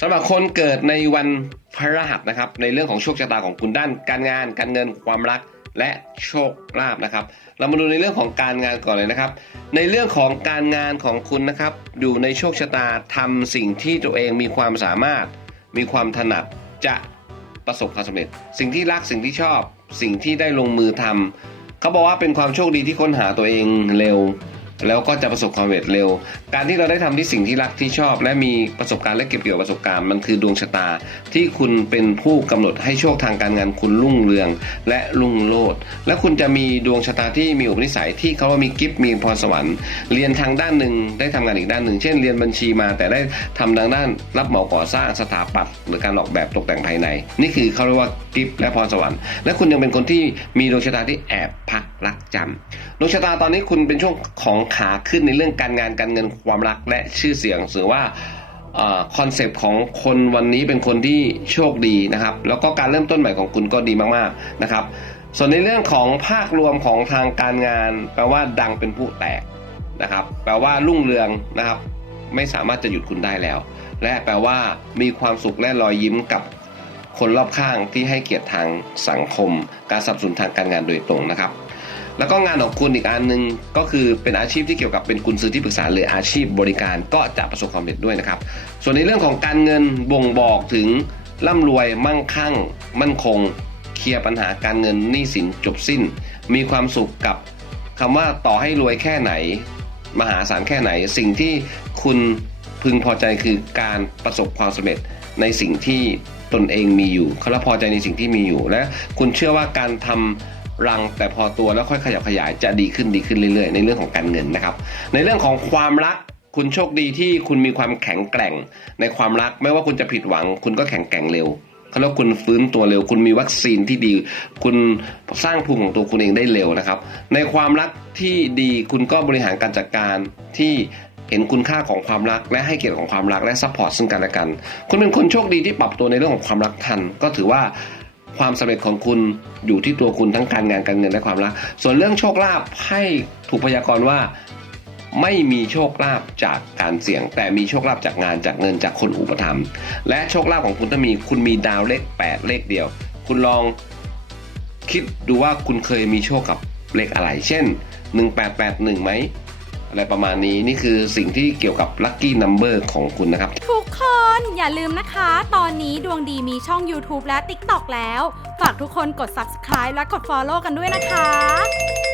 สำหรับคนเกิดในวันพฤหัสนะครับ ในเรื่องของโชคชะตาของคุณด้านการงาน การเงินความรักและโชคลาภนะครับ เรามาดูในเรื่องของการงานก่อนเลยนะครับ ในเรื่องของการงานของคุณนะครับ อยู่ในโชคชะตาทำสิ่งที่ตัวเองมีความสามารถ มีความถนัดจะประสบความสำเร็จ สิ่งที่รักสิ่งที่ชอบ สิ่งที่ได้ลงมือทำเขาบอกว่าเป็นความโชคดีที่ค้นหาตัวเองเร็ว แล้วก็จะประสบความสำเร็จเร็ว การที่เราได้ทำที่สิ่งที่รักที่ชอบ และมีประสบการณ์และเก็บเกี่ยวประสบการณ์มันคือดวงชะตา ที่คุณเป็นผู้กำหนดให้โชคทางการงานคุณรุ่งเรือง และรุ่งโรจน์และคุณจะมีดวงชะตาที่มีอุปนิสัยที่เขาว่ามีกิฟต์มีพรสวรรค์ เรียนทางด้านหนึ่งได้ทำงานอีกด้านหนึ่ง เช่น เรียนบัญชีมาแต่ได้ทำทางด้านรับเหมาก่อสร้างสถาปัตย์หรือการออกแบบตกแต่งภายใน นี่คือเขาเรียกว่ากิฟต์และพรสวรรค์ และคุณยังเป็นคนที่มีดวงชะตาที่แอบพักรักจำดวงชะตาตอนนี้คุณเป็นช่วงของขาขึ้นในเรื่องการงานการเงินความรักและชื่อเสียงถือว่าคอนเซปต์ของคนวันนี้เป็นคนที่โชคดีนะครับ แล้วก็การเริ่มต้นใหม่ของคุณก็ดีมากๆนะครับ ส่วนในเรื่องของภาครวมของทางการงานแปลว่าดังเป็นผู้แตกนะครับ แปลว่ารุ่งเรืองนะครับ ไม่สามารถจะหยุดคุณได้แล้ว และแปลว่ามีความสุขและรอยยิ้มกับคนรอบข้างที่ให้เกียรติทางสังคม การสับสนทางการงานโดยตรงนะครับ แล้วก็งานของคุณอีกอันหนึ่งก็คือเป็นอาชีพที่เกี่ยวกับเป็นกุญซือที่ปรึกษาหรืออาชีพบริการก็จะประสบความสำเร็จด้วยนะครับ ส่วนในเรื่องของการเงินบ่งบอกถึงร่ำรวยมั่งคั่ง มั่นคง เคลียร์ปัญหาการเงินหนี้สินจบสิ้น มีความสุขกับคำว่าต่อให้รวยแค่ไหน มหาศาลแค่ไหน สิ่งที่คุณพึงพอใจคือการประสบความสำเร็จในสิ่งที่ตนเองมีอยู่เขาละพอใจในสิ่งที่มีอยู่และคุณเชื่อว่าการทำ รังแต่พอตัวแล้วค่อยขยับขยายจะดีขึ้นดีขึ้นเรื่อยๆ ในเรื่องของการเงินนะครับ ในเรื่องของความรักคุณโชคดีที่คุณมีความแข็งแกร่ง ในความรักไม่ว่าคุณจะผิดหวัง คุณก็แข็งแกร่งเร็วเขาเรียกว่าคุณฟื้นตัวเร็ว คุณมีวัคซีนที่ดี คุณสร้างภูมิของตัวคุณเองได้เร็วนะครับ ในความรักที่ดีคุณก็บริหารการจัดการที่เห็นคุณค่าของความรักและให้เกียรติของความรักและซัพพอร์ตซึ่งกันและกัน คุณเป็นคนโชคดีที่ปรับตัวในเรื่องของความรักทัน ก็ถือว่า ความสำเร็จของคุณอยู่ที่ตัวคุณทั้งการงานการเงินและความรัก ส่วนเรื่องโชคลาภให้ถูกพยากรณ์ว่าไม่มีโชคลาภจากการเสี่ยง แต่มีโชคลาภจากงานจากเงินจากคนอุปถัมภ์และโชคลาภของคุณถ้ามีคุณมีดาวเลข 8 เลขเดียว คุณลองคิดดูว่าคุณเคยมีโชคกับเลขอะไร เช่น 1881ไหม อะไรประมาณนี้นี่คือสิ่งที่เกี่ยวกับลัคกี้นัมเบอร์ของคุณนะครับ ทุกคนอย่าลืมนะคะ ตอนนี้ดวงดีมีช่อง YouTube และ TikTok แล้ว ฝากทุกคนกด subscribe และกด follow กันด้วยนะคะ